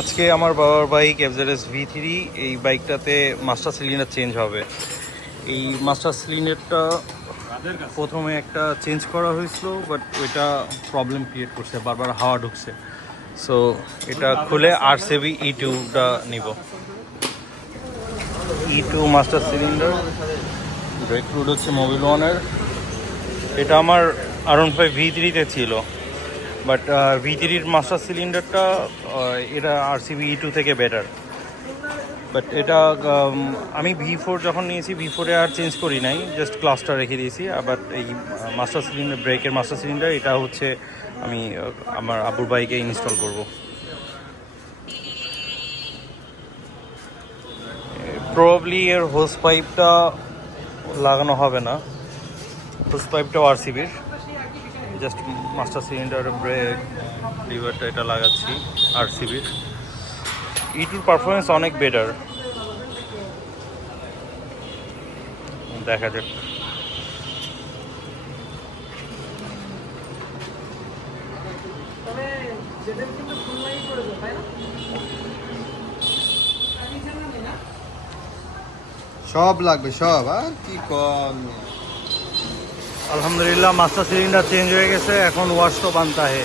আজকে আমার বাবার বাইক এফজেডএস V3, এই বাইকটাতে মাস্টার সিলিন্ডার চেঞ্জ হবে। এই মাস্টার সিলিন্ডারটা প্রথমে একটা চেঞ্জ করা হয়েছিল, বাট ওইটা প্রবলেম ক্রিয়েট করছে, বারবার হাওয়া ঢুকছে। সো এটা খুলে RCB E2টা নিব। E2 master cylinder, brake rod হচ্ছে মোবিল ওয়ানের। এটা আমার R15 V3-তে ছিল, বাট V3-র মাস্টার সিলিন্ডারটা এটা RCB E2 থেকে বেটার। বাট এটা আমি V4 যখন নিয়েছি, V4-এ আর চেঞ্জ করি নাই, জাস্ট ক্লাসটা রেখে দিয়েছি। বাট এই মাস্টার সিলিন্ডার, ব্রেকের মাস্টার সিলিন্ডার, এটা হচ্ছে আমি আমার আব্বুর বাইকে ইনস্টল করব। প্রবাবলি এর হোস পাইপটা লাগানো হবে না, হোস পাইপটাও RCB-র, জাস্ট মাস্টার সিলিন্ডার, ব্রেক, লিভারটা এটা লাগাচ্ছি RCB-র। E2-র পারফরমেন্স অনেক বেটার, দেখা যাক। সব লাগবে সব, আর কি কম। আলহামদুলিল্লাহ মাস্টার সিলিন্ডার চেঞ্জ হয়ে গেছে, এখন ওয়াশ তো বানতে হয়।